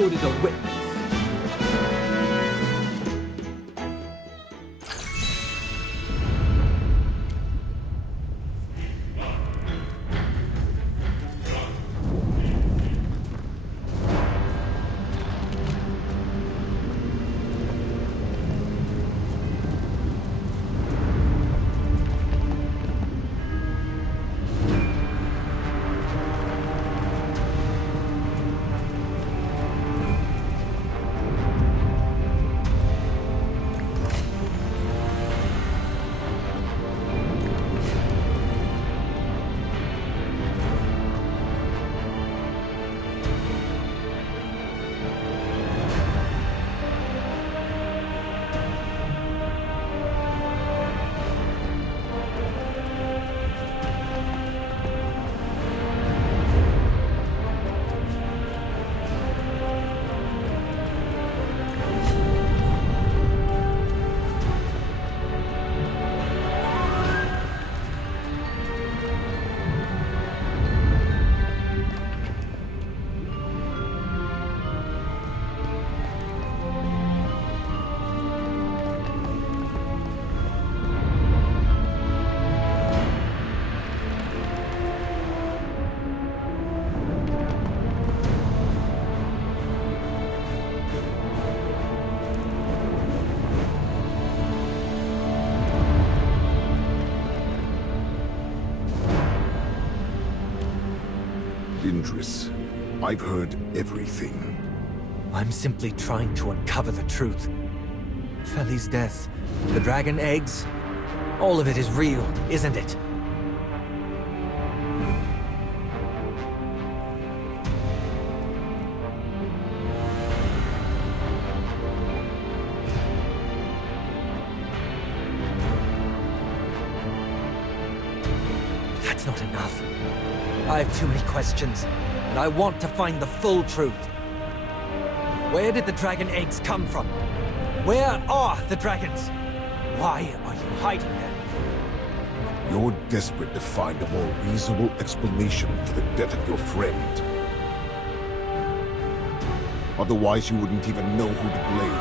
good as a witness. I've heard everything. I'm simply trying to uncover the truth. Feli's death, the dragon eggs, all of it is real, isn't it? That's not enough. I have too many questions. And I want to find the full truth. Where did the dragon eggs come from? Where are the dragons? Why are you hiding them? You're desperate to find a more reasonable explanation for the death of your friend. Otherwise, you wouldn't even know who to blame.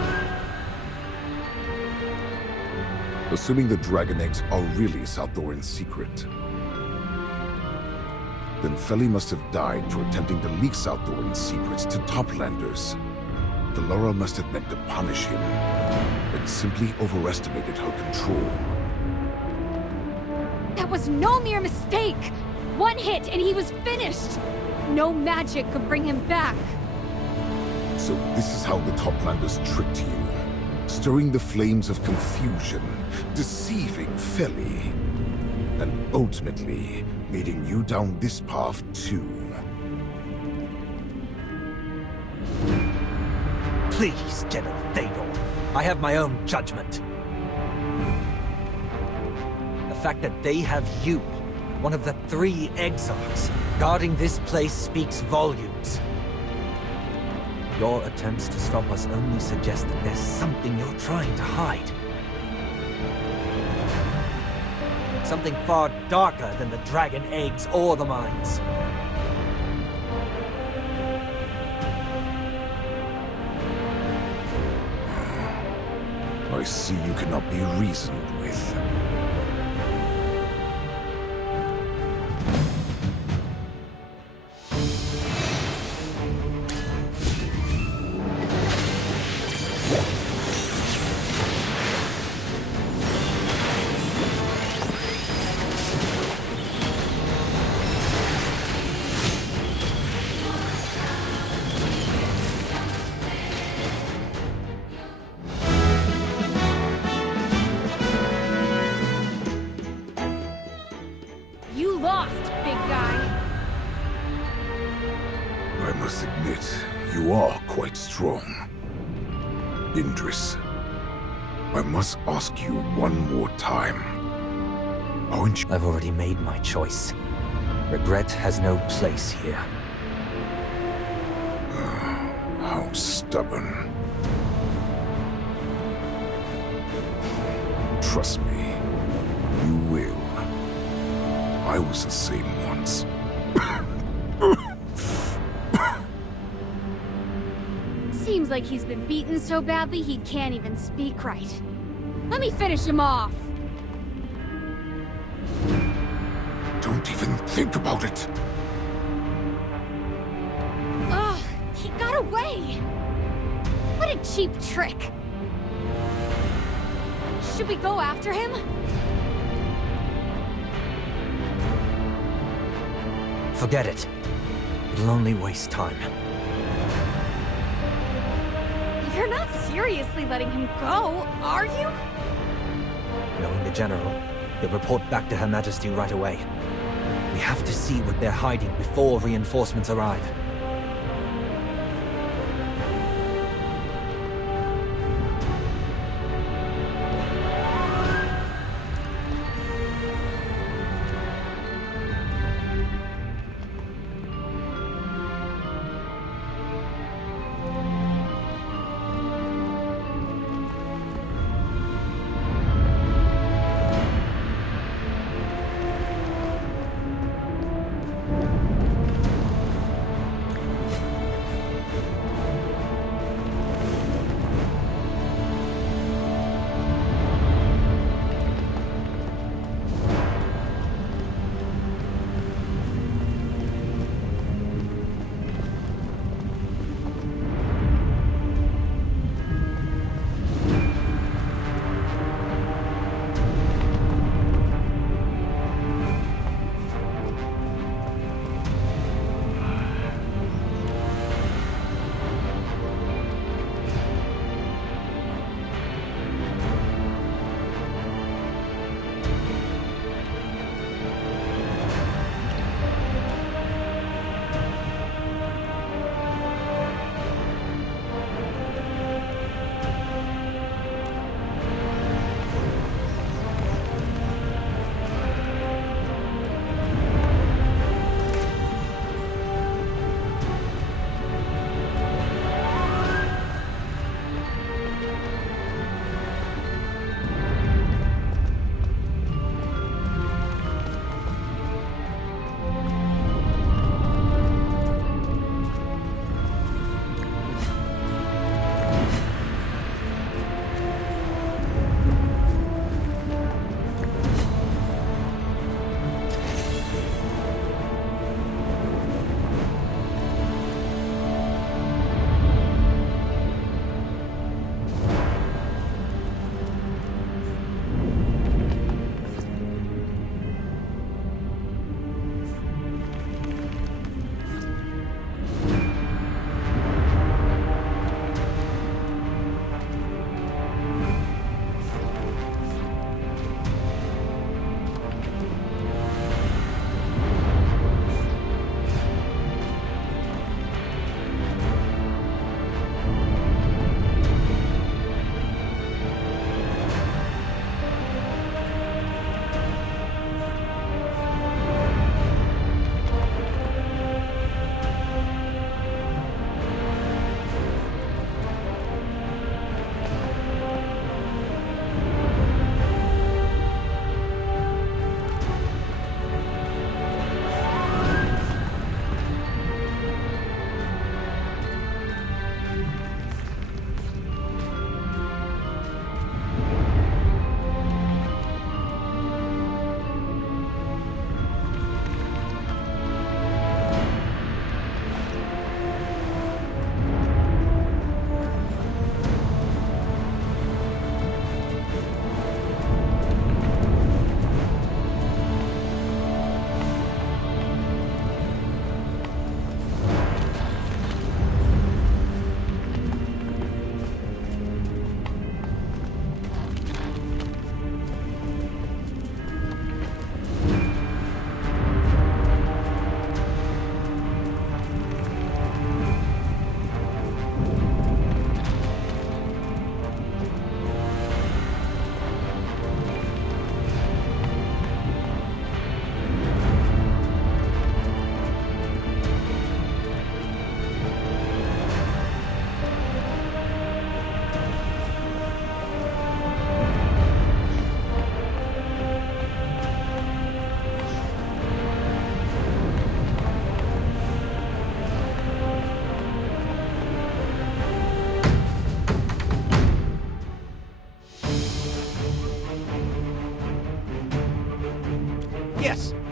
Assuming the dragon eggs are really Salthorin's secret, then Feli must have died for attempting to leak Salthorin's secrets to Toplanders. Delora must have meant to punish him, and simply overestimated her control. That was no mere mistake! One hit and he was finished! No magic could bring him back. So this is how the Toplanders tricked you, stirring the flames of confusion, deceiving Feli, and ultimately leading you down this path too. Please, General Théodore. I have my own judgment. The fact that they have you, one of the 3 Exarchs, guarding this place speaks volumes. Your attempts to stop us only suggest that there's something you're trying to hide. Something far darker than the dragon eggs or the mines. I see you cannot be reasoned with. Indris, I must ask you one more time. Aren't you— I've already made my choice. Regret has no place here. How stubborn. Trust me, you will. I was the same once. Seems like he's been beaten so badly he can't even speak right. Let me finish him off! Don't even think about it! Ugh, he got away! What a cheap trick! Should we go after him? Forget it. It'll only waste time. You're not seriously letting him go, are you? Knowing the General, he'll report back to Her Majesty right away. We have to see what they're hiding before reinforcements arrive.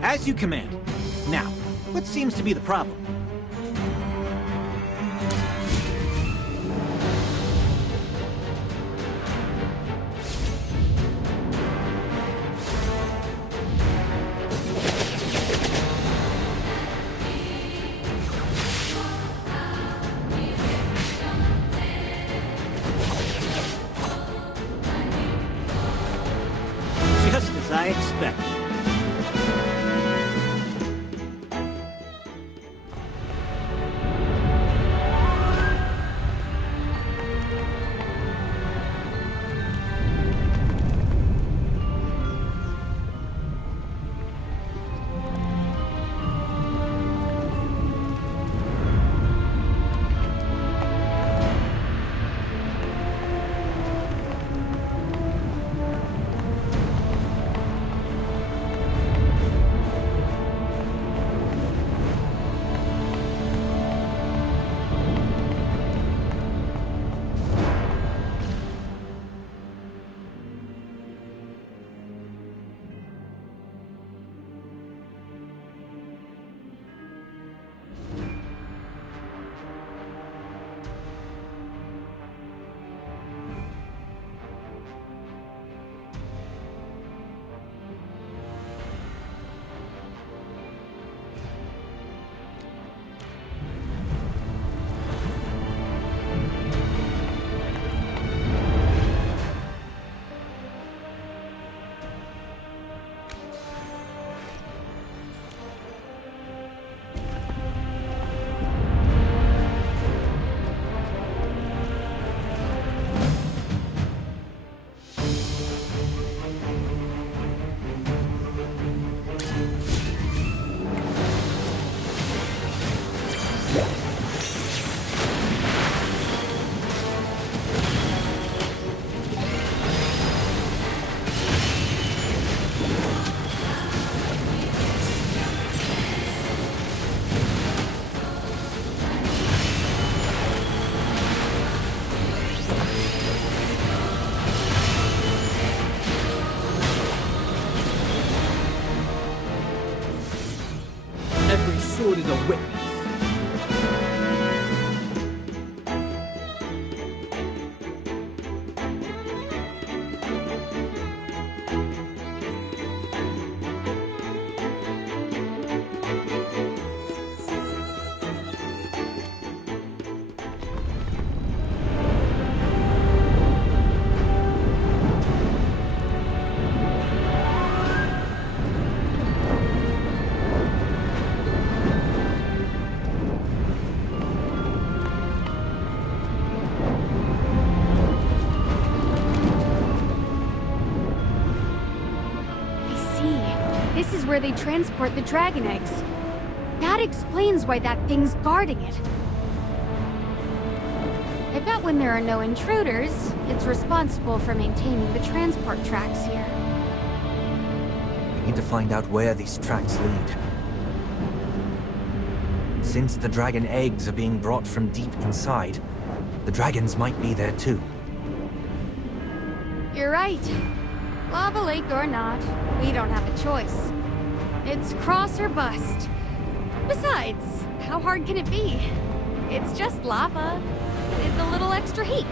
As you command. Now, what seems to be the problem? Just as I expected. Every sword is a witness. This is where they transport the dragon eggs. That explains why that thing's guarding it. I bet when there are no intruders, it's responsible for maintaining the transport tracks here. We need to find out where these tracks lead. Since the dragon eggs are being brought from deep inside, the dragons might be there too. You're right. Lava lake or not, we don't have a choice. It's cross or bust. Besides, how hard can it be? It's just lava with a little extra heat.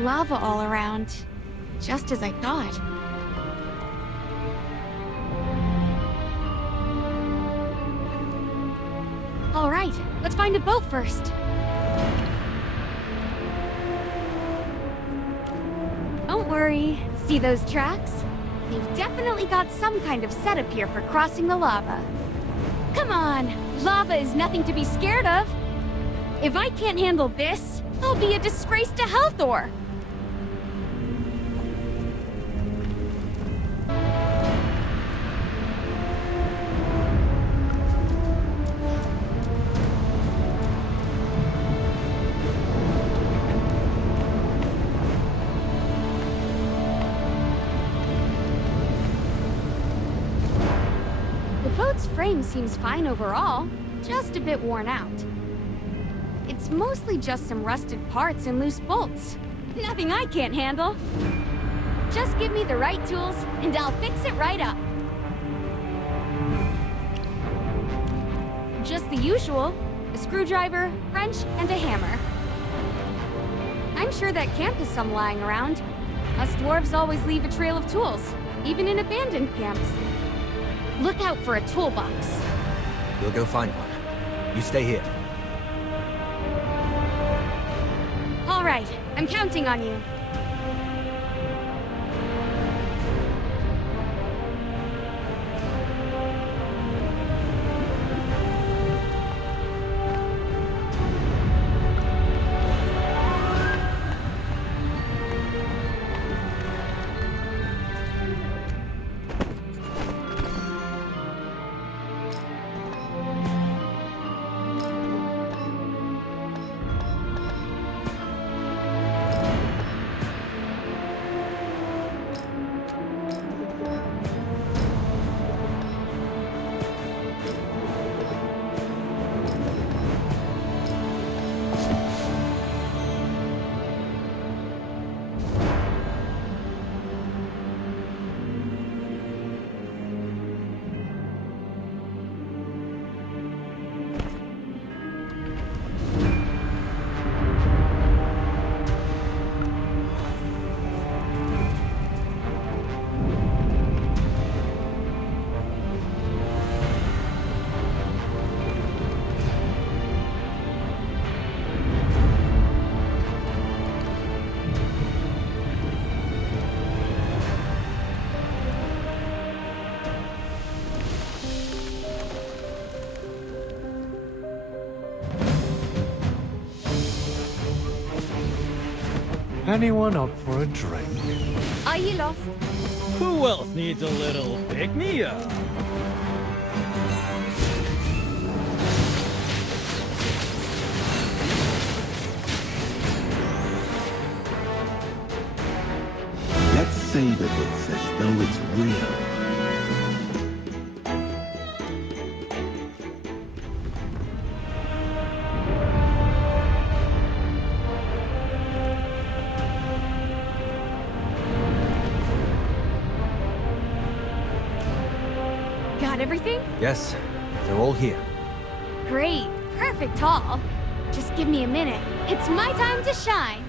Lava all around. Just as I thought. All right, let's find a boat first. Don't worry. See those tracks? They've definitely got some kind of setup here for crossing the lava. Come on! Lava is nothing to be scared of! If I can't handle this, I'll be a disgrace to Helthor! frame seems fine overall, just a bit worn out. It's mostly just some rusted parts and loose bolts. Nothing I can't handle. Just give me the right tools, and I'll fix it right up. Just the usual. A screwdriver, wrench, and a hammer. I'm sure that camp has some lying around. Us dwarves always leave a trail of tools, even in abandoned camps. Look out for a toolbox. We'll go find one. You stay here. All right, I'm counting on you. Anyone up for a drink? Are you lost? Who else needs a little pick-me-up? Let's savor this as though it's real. Got everything? Yes, they're all here. Great. Perfect haul. Just give me a minute. It's my time to shine.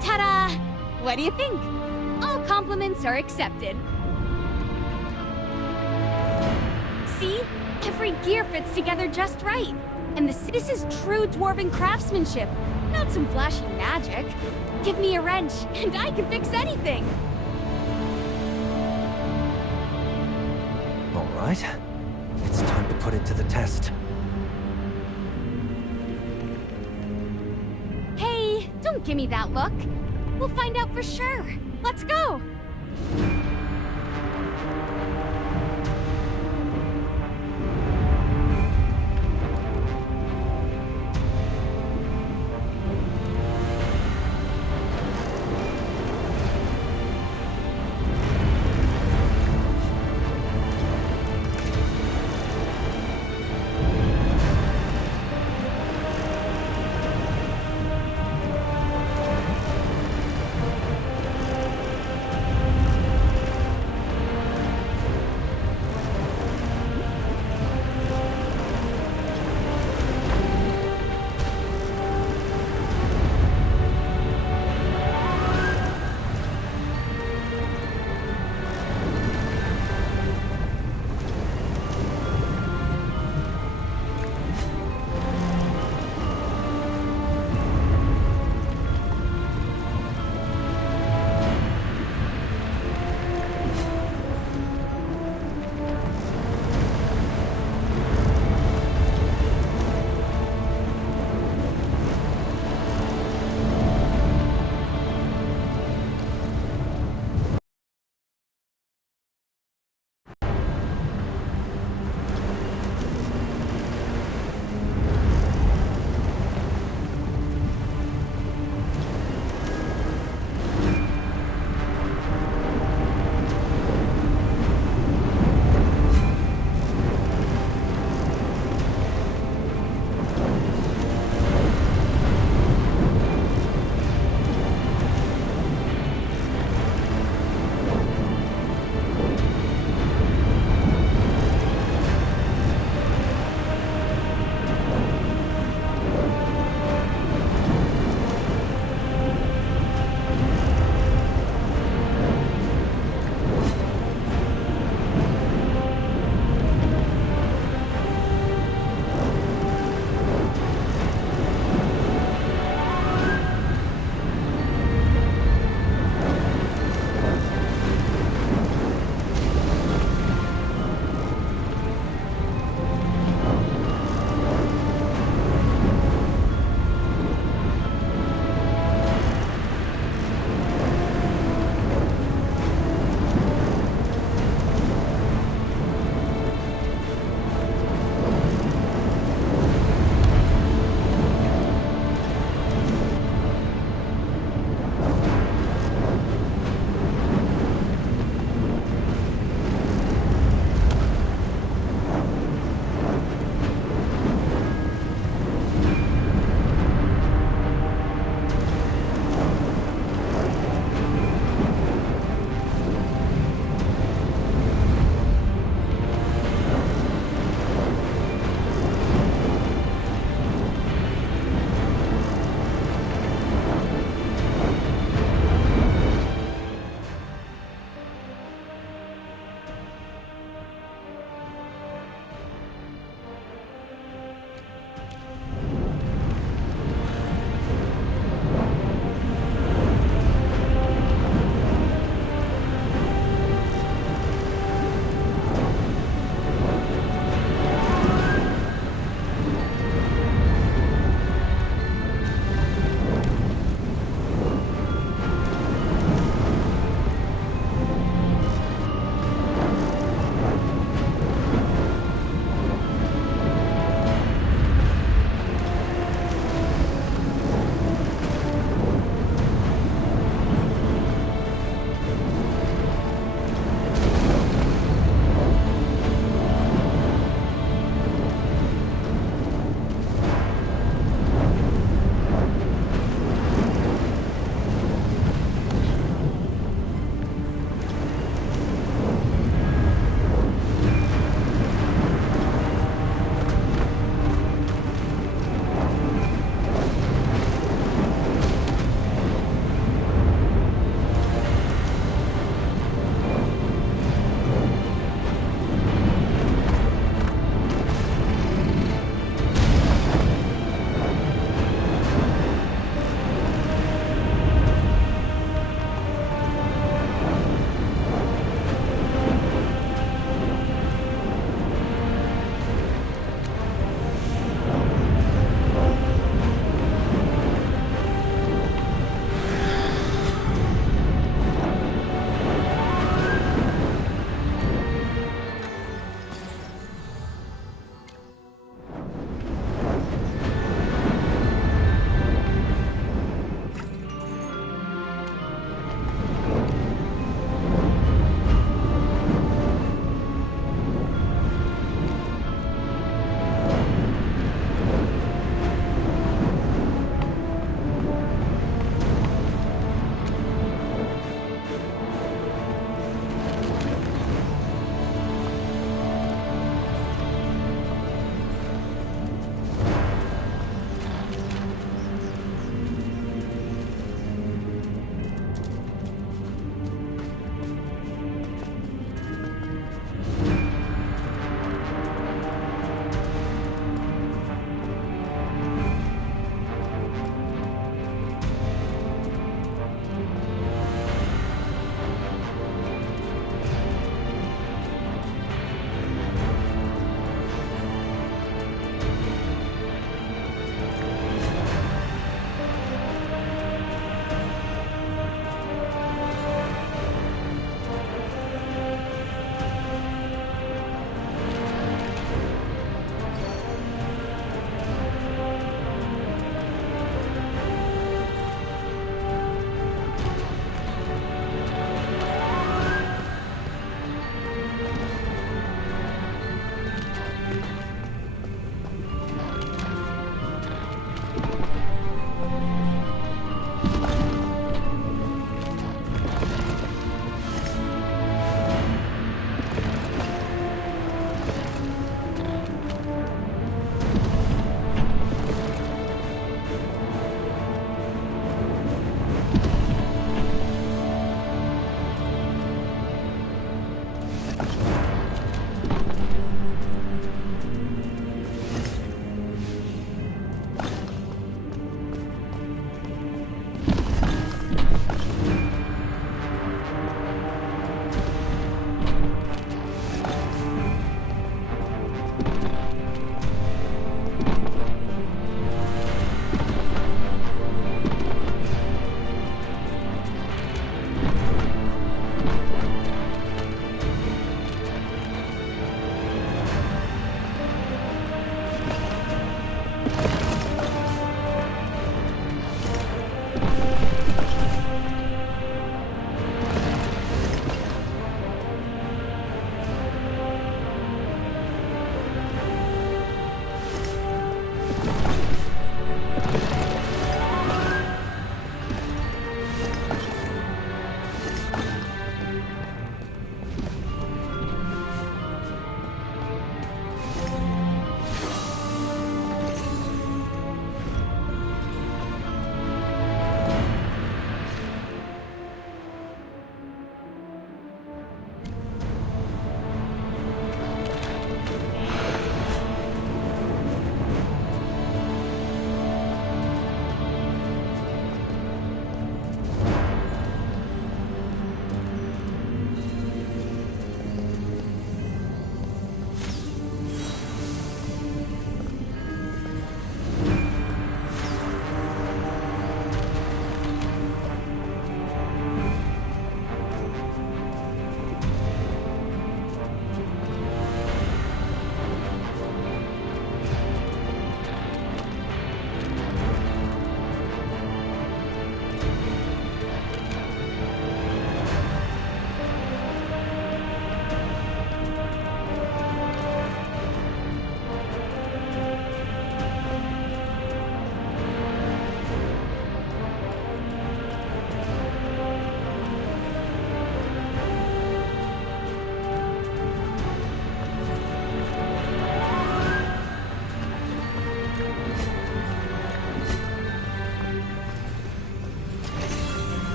Ta-da! What do you think? All compliments are accepted. See? Every gear fits together just right. And this is true dwarven craftsmanship, not some flashy magic. Give me a wrench, and I can fix anything. All right. It's time to put it to the test. Hey, don't give me that look. We'll find out for sure. Let's go.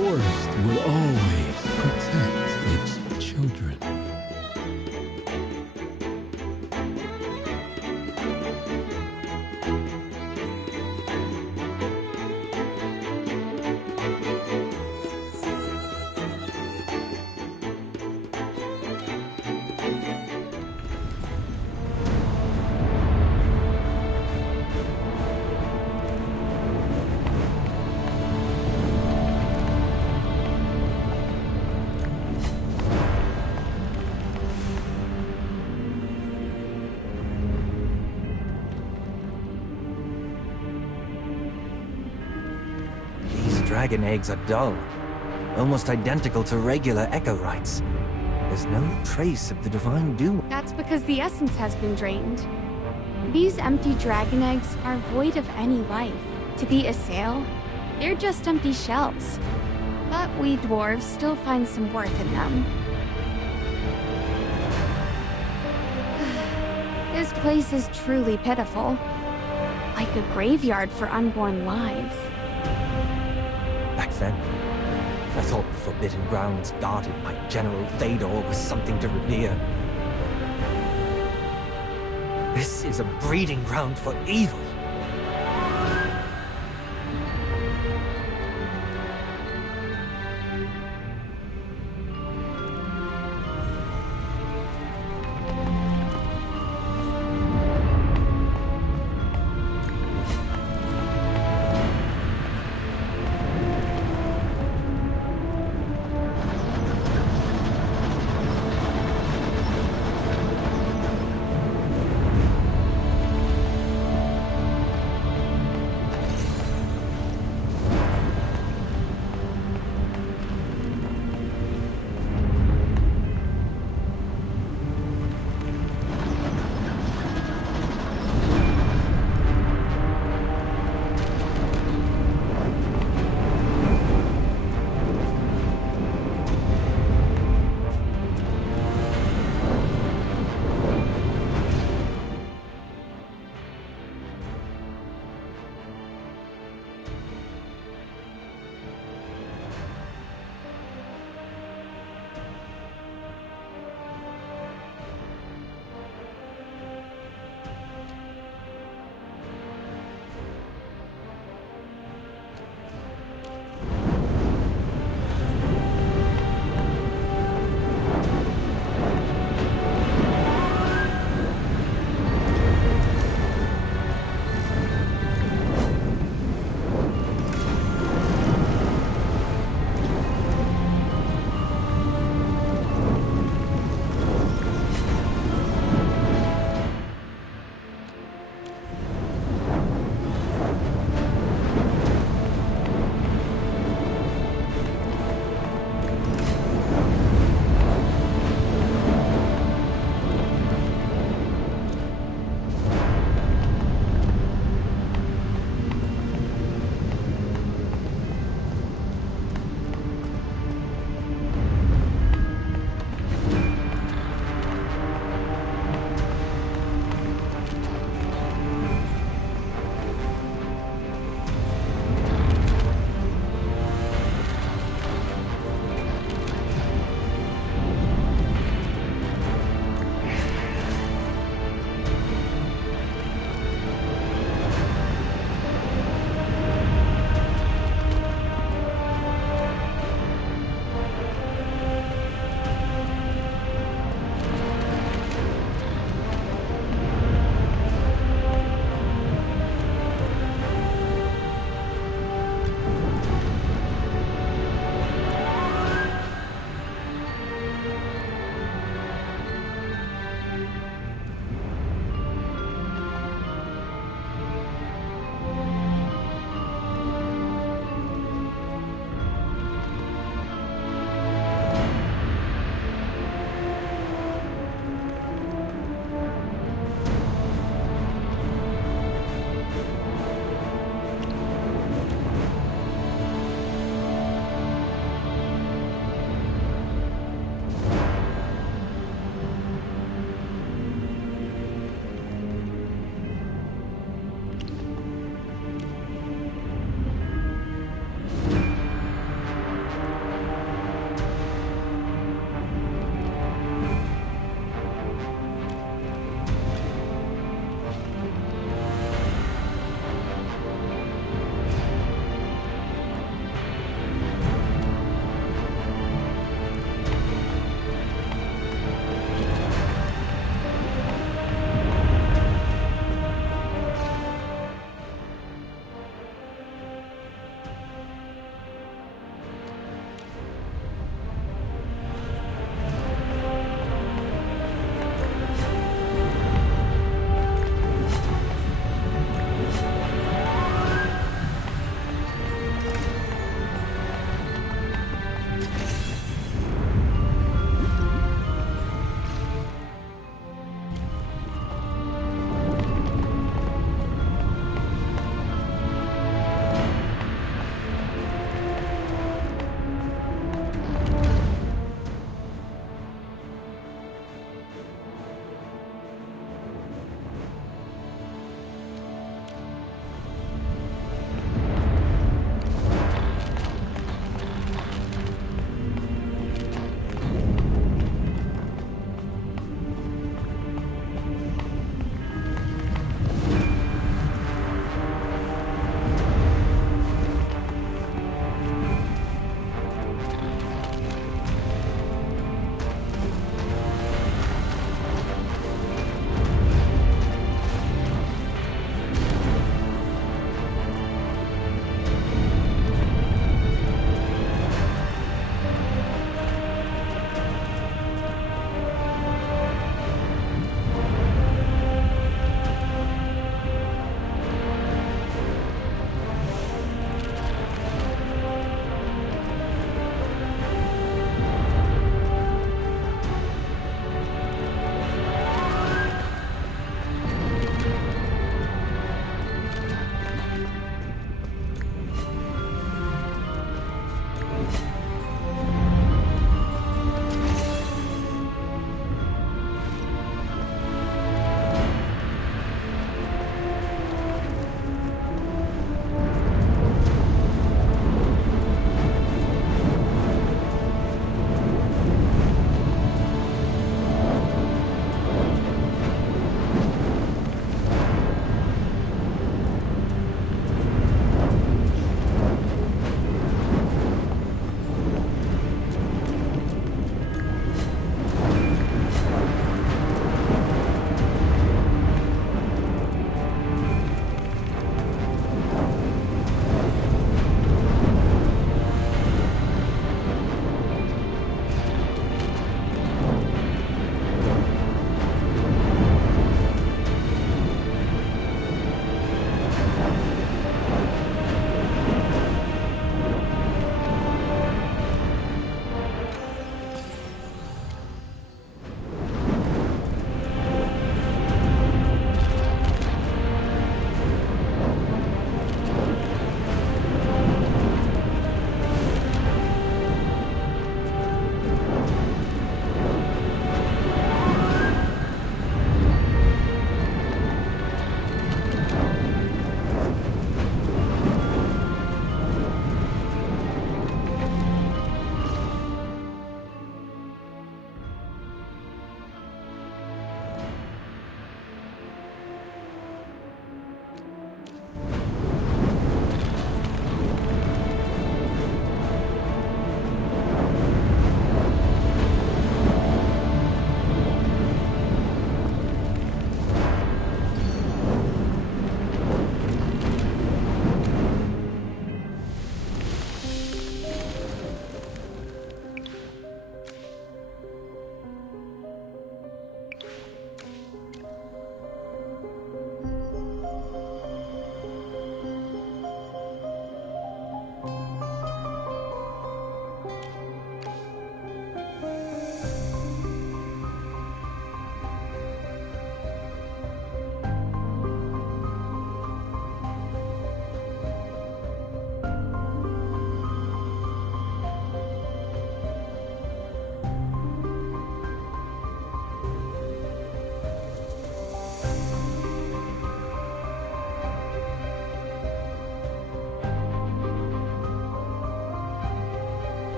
forest will always protect its children. Dragon eggs are dull, almost identical to regular Echorites. There's no trace of the divine dew. That's because the essence has been drained. These empty dragon eggs are void of any life. To be assailed, they're just empty shells. But we dwarves still find some worth in them. This place is truly pitiful. Like a graveyard for unborn lives. Back then, I thought the Forbidden Grounds guarded by General Théodore was something to revere. This is a breeding ground for evil.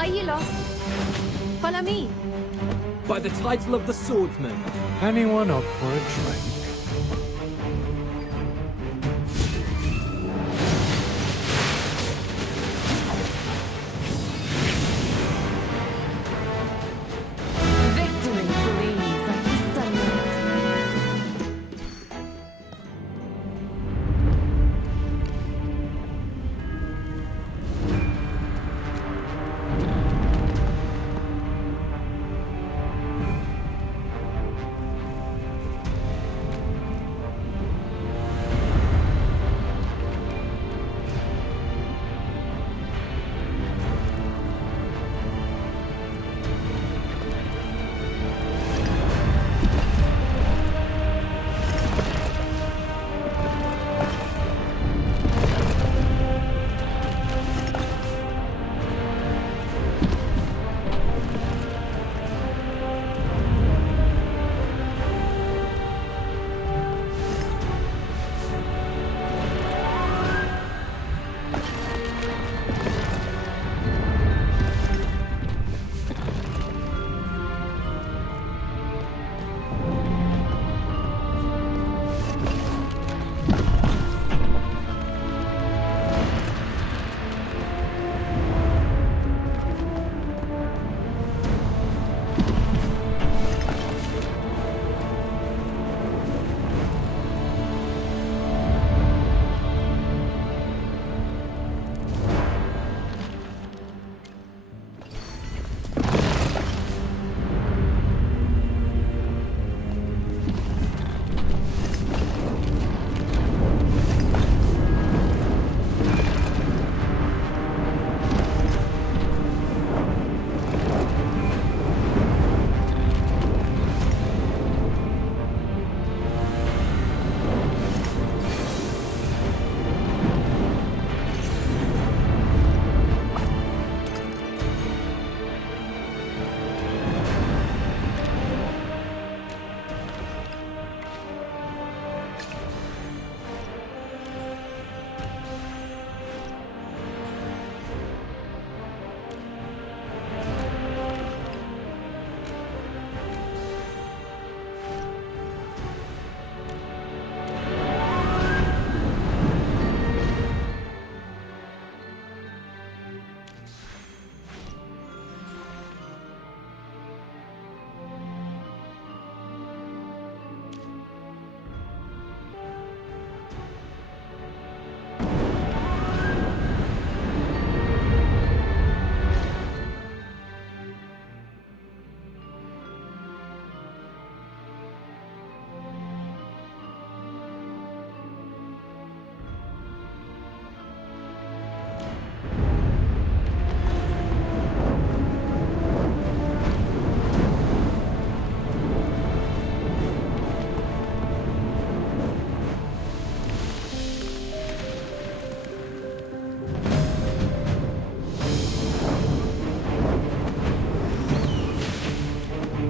Are you lost? Follow me. By the title of the swordsman. Anyone up for a drink? Victory gleams like the sunlight.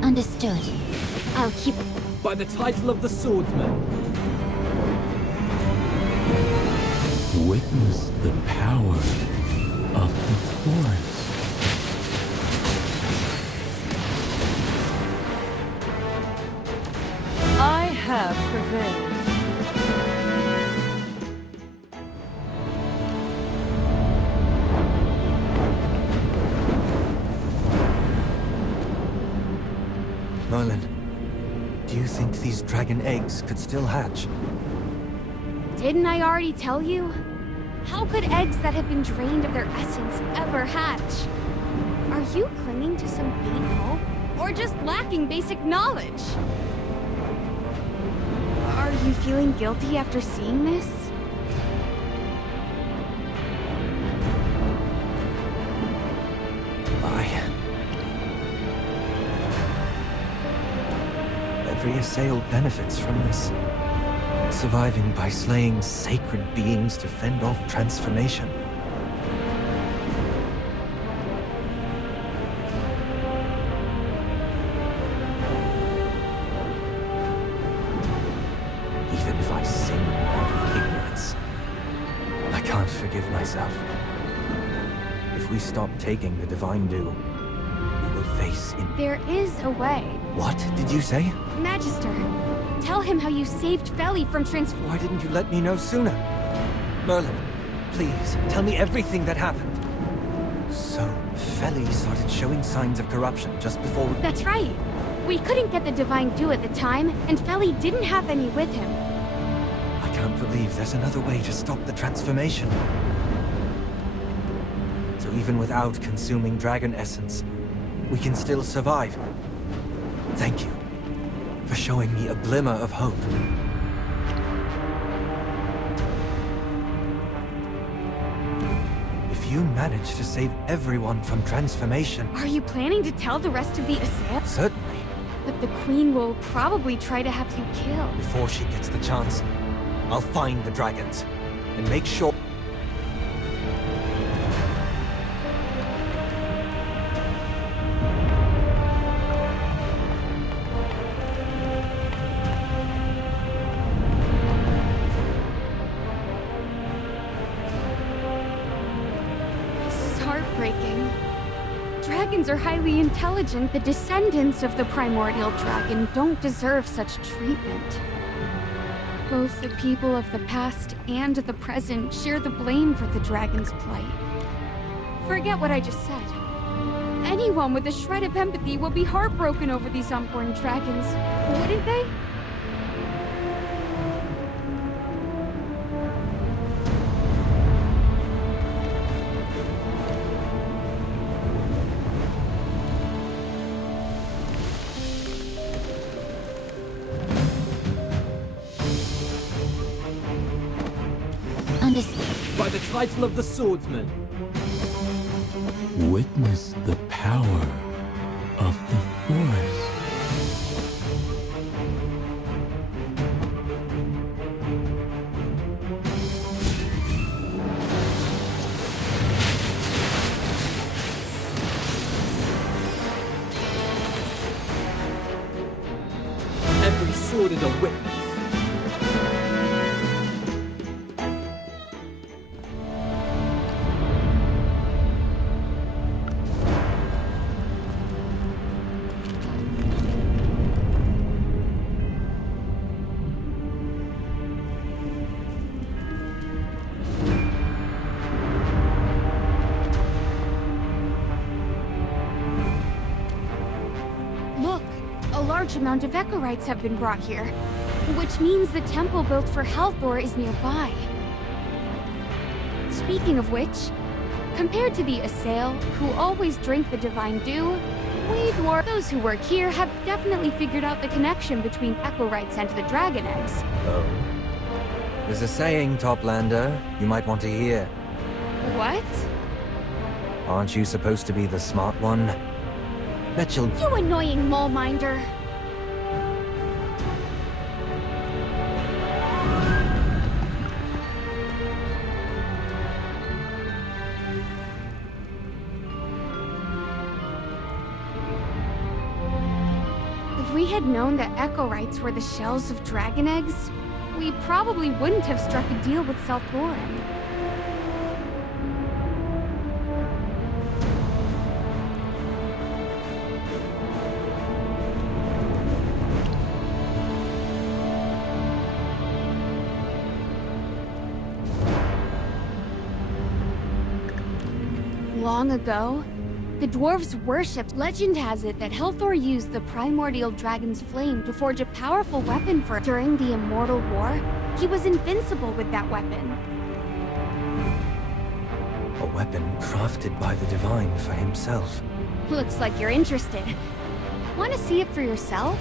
Understood. I'll keep it. By the title of the swordsman. Witness the power of the forest. I have prevailed. Merlin, do you think these dragon eggs could still hatch? Didn't I already tell you? How could eggs that have been drained of their essence ever hatch? Are you clinging to some faint hope? Or just lacking basic knowledge? Are you feeling guilty after seeing this? Every assailed benefits from this. Surviving by slaying sacred beings to fend off transformation. Even if I sin out of ignorance, I can't forgive myself. If we stop taking the Divine Dew, we will face in... There is a way. What did you say? Magister, tell him how you saved Feli from Why didn't you let me know sooner? Merlin, please, tell me everything that happened. So, Feli started showing signs of corruption just before we... That's right. We couldn't get the Divine Dew at the time, and Feli didn't have any with him. I can't believe there's another way to stop the transformation. So even without consuming dragon essence, we can still survive. Thank you for showing me a glimmer of hope. If you manage to save everyone from transformation... Are you planning to tell the rest of the assail? Certainly. But the Queen will probably try to have you killed. Before she gets the chance, I'll find the dragons and make sure... This is heartbreaking. Dragons are highly intelligent. The descendants of the primordial dragon don't deserve such treatment. Both the people of the past and the present share the blame for the dragon's plight. Forget what I just said. Anyone with a shred of empathy will be heartbroken over these unborn dragons, wouldn't they? By the title of the swordsman. Witness the power of the Force. Every sword is a witness. Look, a large amount of Echorites have been brought here, which means the temple built for Helthor is nearby. Speaking of which, compared to the Assail, who always drink the Divine Dew, we dwarf, those who work here, have definitely figured out the connection between Echorites and the Dragon Eggs. Oh. There's a saying, Toplander, you might want to hear. What? Aren't you supposed to be the smart one? Bet you'll... You annoying mole-minder! If we had known that Echorites were the shells of dragon eggs, we probably wouldn't have struck a deal with Selthorin. Long ago, the dwarves worshipped. Legend has it that Helthor used the primordial dragon's flame to forge a powerful weapon for... During the Immortal War, he was invincible with that weapon. A weapon crafted by the Divine for himself. Looks like you're interested. Want to see it for yourself?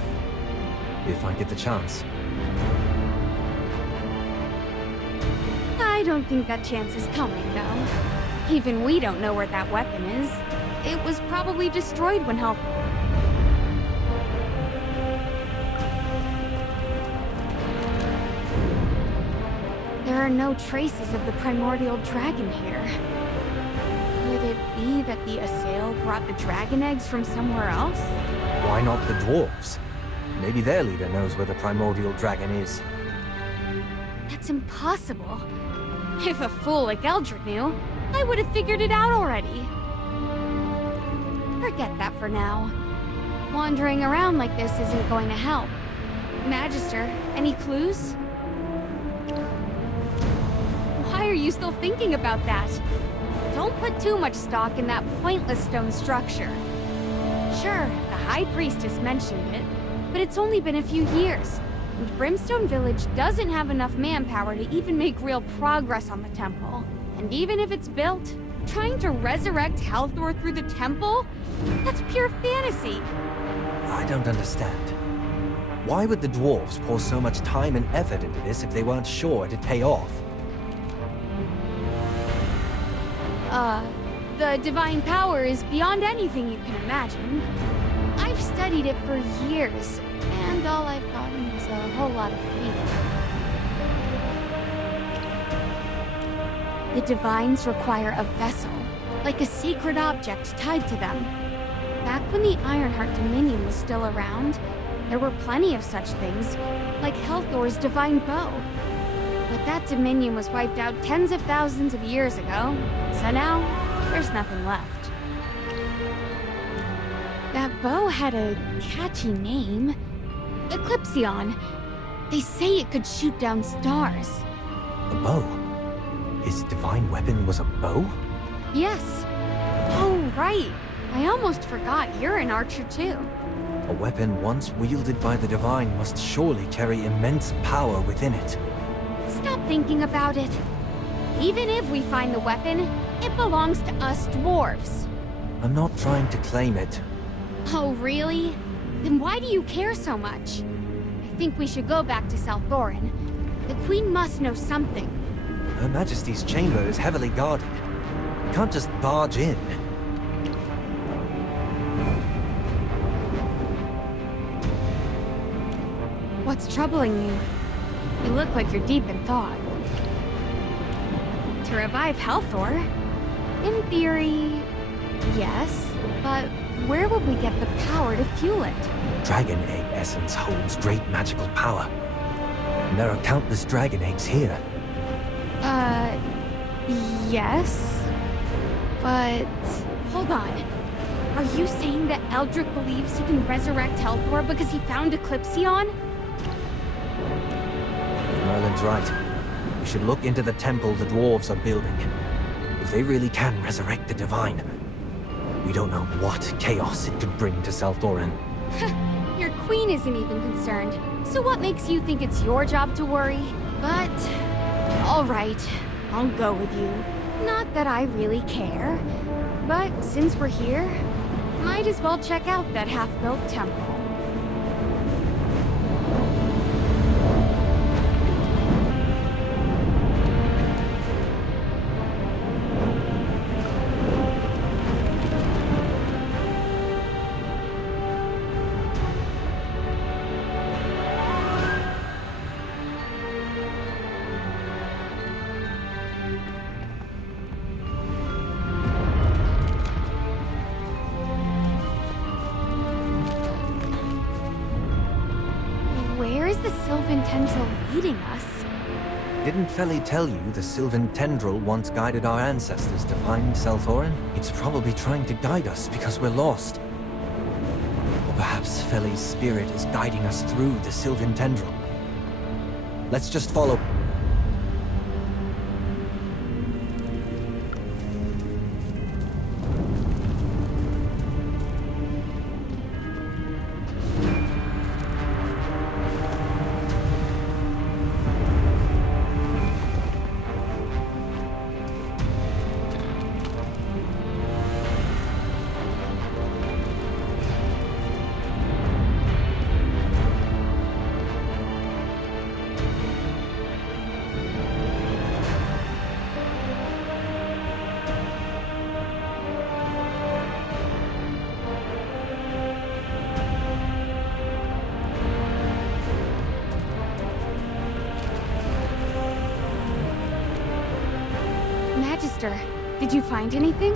If I get the chance. I don't think that chance is coming, though. Even we don't know where that weapon is. It was probably destroyed when Helthor... There are no traces of the primordial dragon here. Could it be that the Assail brought the dragon eggs from somewhere else? Why not the dwarves? Maybe their leader knows where the primordial dragon is. That's impossible. If a fool like Eldred knew, I would have figured it out already. Forget that for now. Wandering around like this isn't going to help. Magister, any clues? Why are you still thinking about that? Don't put too much stock in that pointless stone structure. Sure, the High Priestess mentioned it, but it's only been a few years, and Brimstone Village doesn't have enough manpower to even make real progress on the temple. And even if it's built, trying to resurrect Helthor through the temple? That's pure fantasy. I don't understand. Why would the dwarves pour so much time and effort into this if they weren't sure it'd pay off? The divine power is beyond anything you can imagine. I've studied it for years, and all I've gotten is a whole lot of fear. The divines require a vessel, like a sacred object tied to them. Back when the Ironheart Dominion was still around, there were plenty of such things, like Helthor's divine bow. But that Dominion was wiped out tens of thousands of years ago, so now there's nothing left. That bow had a catchy name. Eclipsion. They say it could shoot down stars. A bow? His divine weapon was a bow? Yes. Oh, right. I almost forgot you're an archer too. A weapon once wielded by the divine must surely carry immense power within it. Stop thinking about it. Even if we find the weapon, it belongs to us dwarves. I'm not trying to claim it. Oh, really? Then why do you care so much? I think we should go back to South Thorin. The Queen must know something. Her Majesty's chamber is heavily guarded. You can't just barge in. What's troubling you? You look like you're deep in thought. To revive Helthor? In theory, yes. But where would we get the power to fuel it? Dragon egg essence holds great magical power. And there are countless dragon eggs here. Yes. But hold on. Are you saying that Eldrick believes he can resurrect Helthor because he found Eclipsion? If Merlin's right, we should look into the temple the dwarves are building. If they really can resurrect the divine, we don't know what chaos it could bring to Salthorin. Your queen isn't even concerned, so what makes you think it's your job to worry? But, all right, I'll go with you. Not that I really care, but since we're here, might as well check out that half-built temple. Where is the Sylvan Tendril leading us? Didn't Feli tell you the Sylvan Tendril once guided our ancestors to find Salthorin? It's probably trying to guide us because we're lost. Or perhaps Feli's spirit is guiding us through the Sylvan Tendril. Let's just follow. Magister, did you find anything?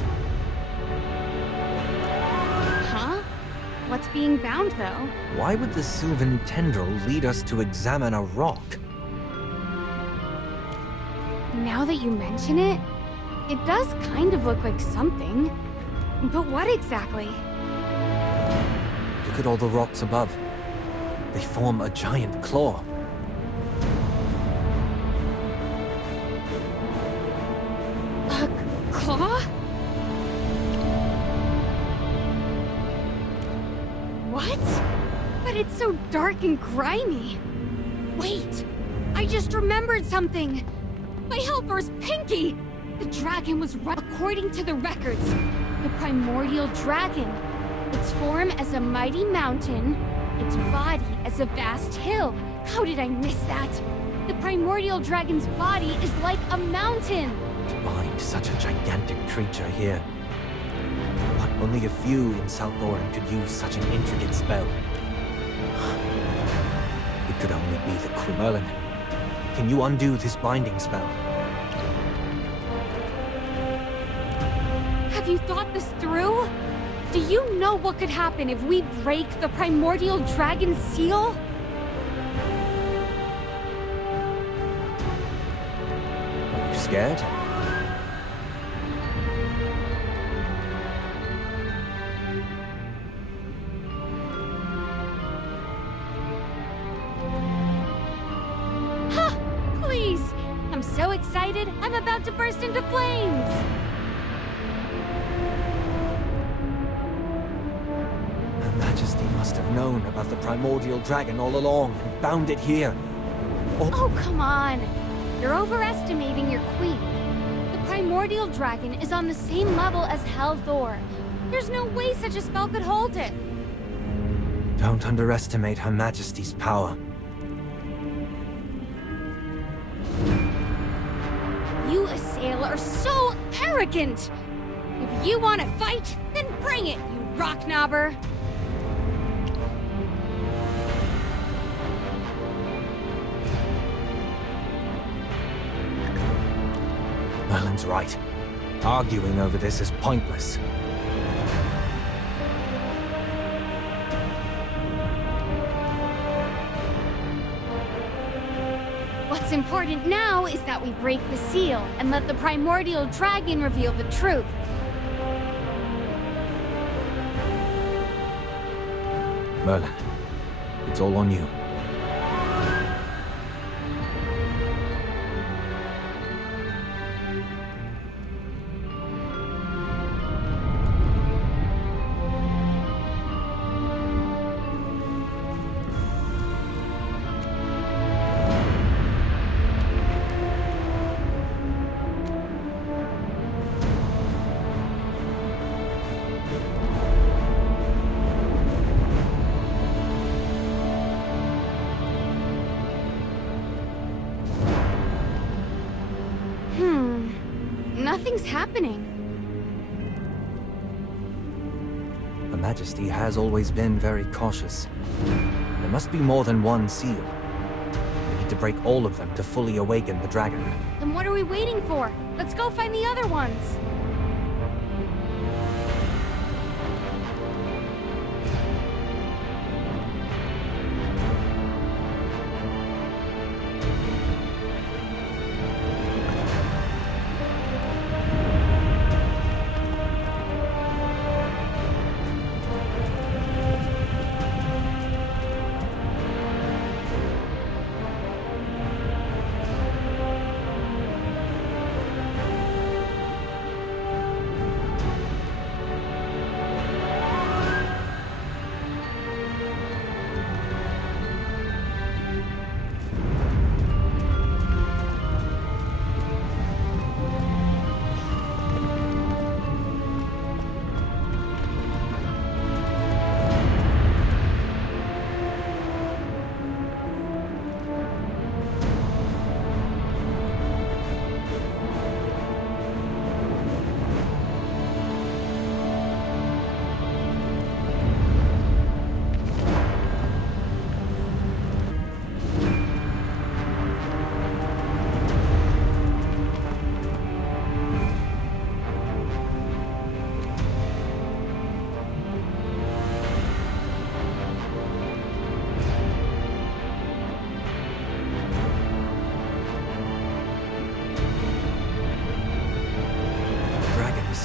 Huh? What's being bound, though? Why would the Sylvan Tendril lead us to examine a rock? Now that you mention it, It does kind of look like something. But what exactly? Look at all the rocks above. They form a giant claw. A claw? What? But it's so dark and grimy. Wait! I just remembered something! My helper's Pinky! The dragon was according to the records. The primordial dragon. Its form as a mighty mountain. Its body as a vast hill. How did I miss that? The primordial dragon's body is like a mountain. To bind such a gigantic creature here. But only a few in South Orin could use such an intricate spell. It could only be the Queen. Merlin, can you undo this binding spell? Have you thought this through? Do you know what could happen if we break the primordial dragon's seal? Are you scared? Ha! Please! I'm so excited, I'm about to burst into flames! Her Majesty must have known about the primordial dragon all along and bound it here. Oh, come on! You're overestimating your queen. The primordial dragon is on the same level as Hell Thor. There's no way such a spell could hold it. Don't underestimate Her Majesty's power. You, Assail, are so arrogant! If you want to fight, then bring it, you rock-knobber! Merlin's right. Arguing over this is pointless. What's important now is that we break the seal and let the primordial dragon reveal the truth. Merlin, it's all on you. Nothing's happening. Her Majesty has always been very cautious. There must be more than one seal. We need to break all of them to fully awaken the dragon. Then what are we waiting for? Let's go find the other ones.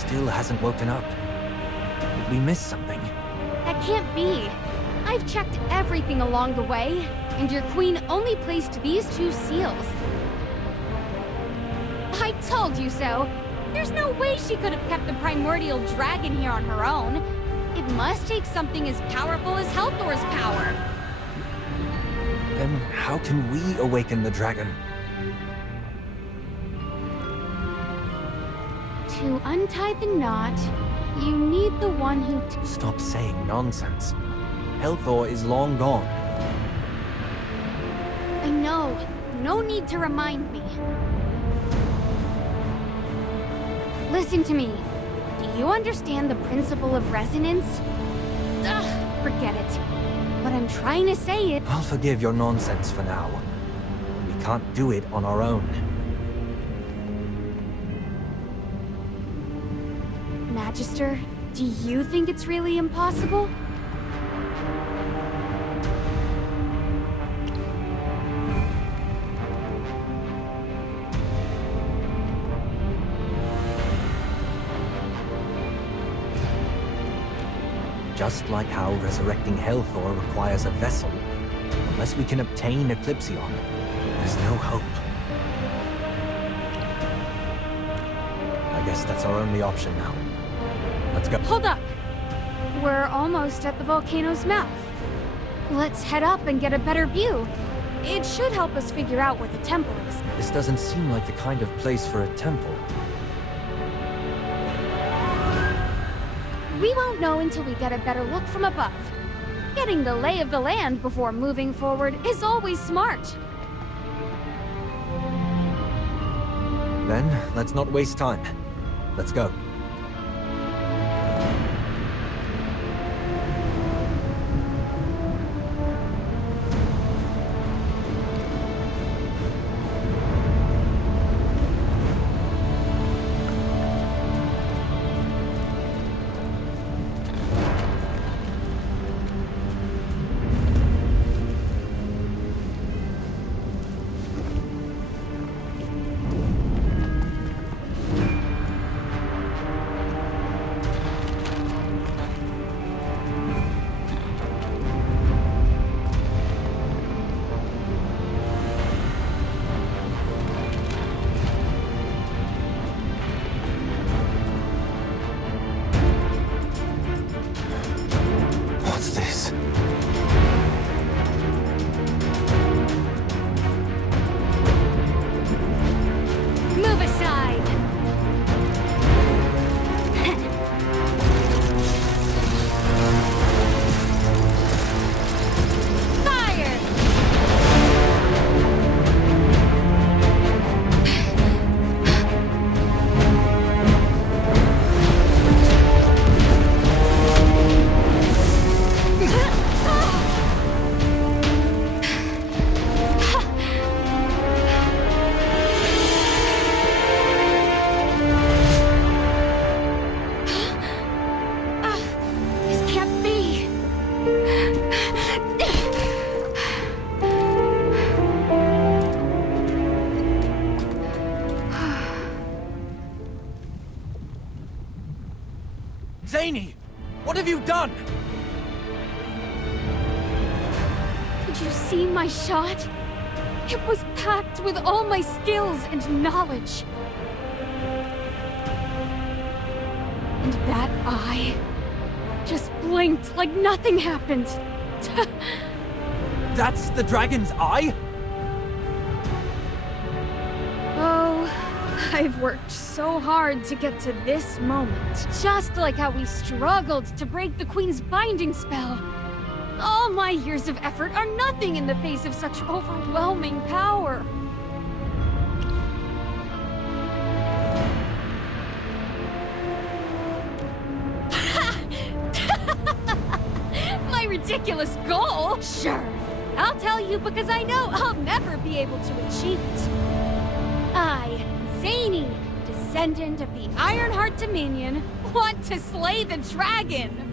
still hasn't woken up. Did we miss something? That can't be. I've checked everything along the way, and your queen only placed these 2 seals. I told you so. There's no way she could have kept the primordial dragon here on her own. It must take something as powerful as Helthor's power. Then how can we awaken the dragon? To untie the knot, you need the one who... Stop saying nonsense. Helthor is long gone. I know. No need to remind me. Listen to me. Do you understand the principle of resonance? Ugh, forget it. What I'm trying to say is... I'll forgive your nonsense for now. We can't do it on our own. Magister, do you think it's really impossible? Just like how resurrecting Helthor requires a vessel, unless we can obtain Eclipsion, there's no hope. I guess that's our only option now. Let's go. Hold up! We're almost at the volcano's mouth. Let's head up and get a better view. It should help us figure out where the temple is. This doesn't seem like the kind of place for a temple. We won't know until we get a better look from above. Getting the lay of the land before moving forward is always smart. Then, let's not waste time. Let's go. What's this? Move aside! Fire! This can't be. Zany! What have you done? Did you see my shot? It was packed with all my skills and knowledge. And that eye just blinked like nothing happened. That's the dragon's eye? Oh, I've worked so hard to get to this moment. Just like how we struggled to break the Queen's binding spell. All my years of effort are nothing in the face of such overwhelming power. My ridiculous goal? Sure. I'll tell you because I know I'll never be able to achieve it. I, Zany, descendant of the Ironheart Dominion, want to slay the dragon.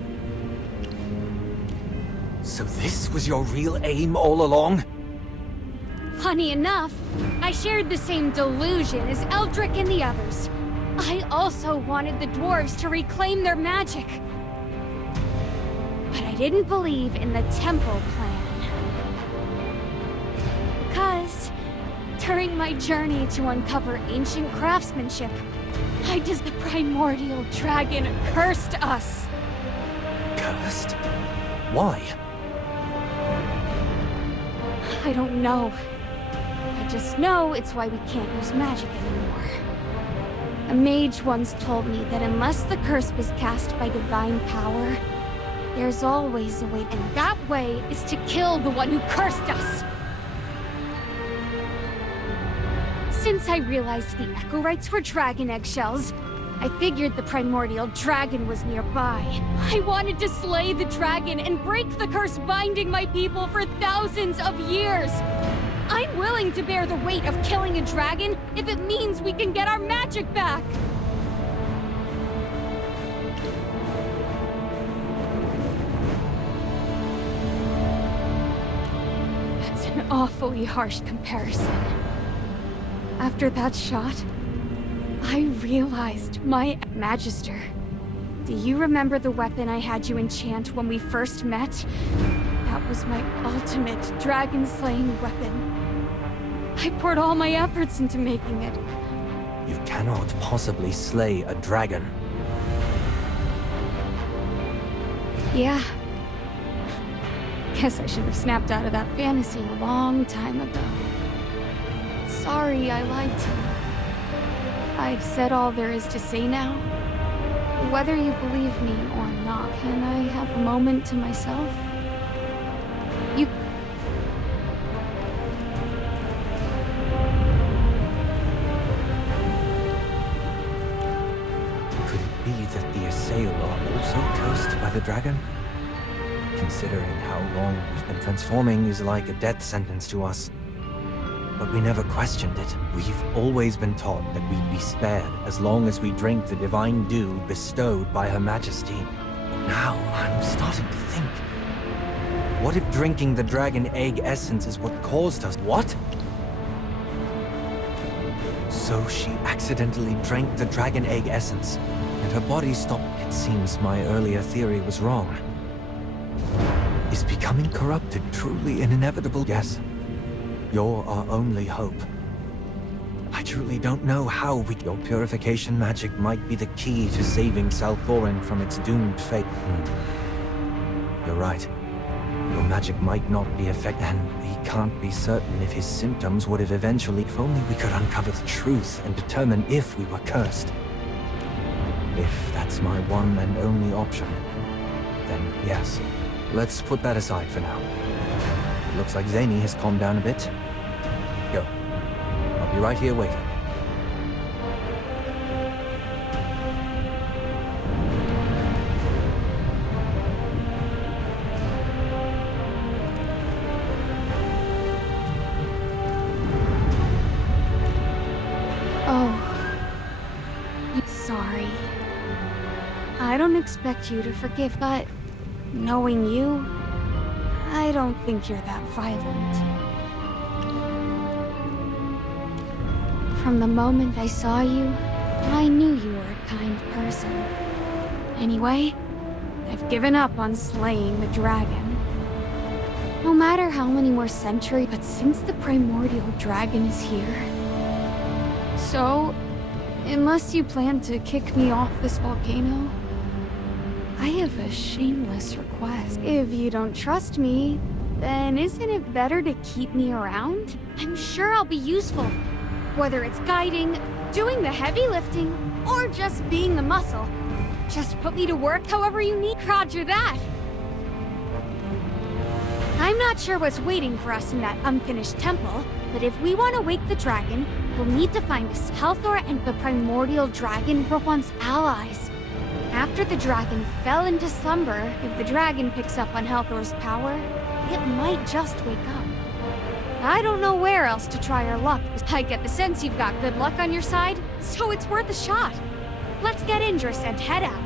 So this was your real aim all along? Funny enough, I shared the same delusion as Eldrick and the others. I also wanted the dwarves to reclaim their magic. But I didn't believe in the temple plan. Because during my journey to uncover ancient craftsmanship, the primordial dragon cursed us. Cursed? Why? I don't know. I just know it's why we can't use magic anymore. A mage once told me that unless the curse was cast by divine power, there's always a way, and that way is to kill the one who cursed us. Since I realized the Echo Rites were dragon eggshells, I figured the primordial dragon was nearby. I wanted to slay the dragon and break the curse binding my people for thousands of years. I'm willing to bear the weight of killing a dragon if it means we can get our magic back. That's an awfully harsh comparison. After that shot, I realized my Magister. Do you remember the weapon I had you enchant when we first met? That was my ultimate dragon-slaying weapon. I poured all my efforts into making it. You cannot possibly slay a dragon. Yeah. Guess I should have snapped out of that fantasy a long time ago. Sorry I lied to you. I've said all there is to say now. Whether you believe me or not, can I have a moment to myself? You... Could it be that the Assail are also cursed by the dragon? Considering how long we've been transforming is like a death sentence to us. But we never questioned it. We've always been taught that we'd be spared as long as we drink the divine dew bestowed by Her Majesty. But now I'm starting to think. What if drinking the dragon egg essence is what caused us? What? So she accidentally drank the dragon egg essence, and her body stopped. It seems my earlier theory was wrong. Is becoming corrupted truly an inevitable guess? You're our only hope. I truly don't know how your purification magic might be the key to saving Salthorin from its doomed fate. You're right. Your magic might not be effective, and we can't be certain if his symptoms would have eventually... If only we could uncover the truth and determine if we were cursed. If that's my one and only option, then yes. Let's put that aside for now. It looks like Zany has calmed down a bit. Go. I'll be right here waiting. Sorry. I don't expect you to forgive, but knowing you, I don't think you're that violent. From the moment I saw you, I knew you were a kind person. Anyway, I've given up on slaying the dragon. No matter how many more centuries, but since the primordial dragon is here. So, unless you plan to kick me off this volcano, I have a shameless request. If you don't trust me, then isn't it better to keep me around? I'm sure I'll be useful. Whether it's guiding, doing the heavy lifting, or just being the muscle. Just put me to work however you need. Roger that. I'm not sure what's waiting for us in that unfinished temple, but if we want to wake the dragon, we'll need to find us. Halthor and the primordial dragon were once allies. After the dragon fell into slumber, if the dragon picks up on Halthor's power, it might just wake up. I don't know where else to try our luck. I get the sense you've got good luck on your side, so it's worth a shot. Let's get Indris and head out.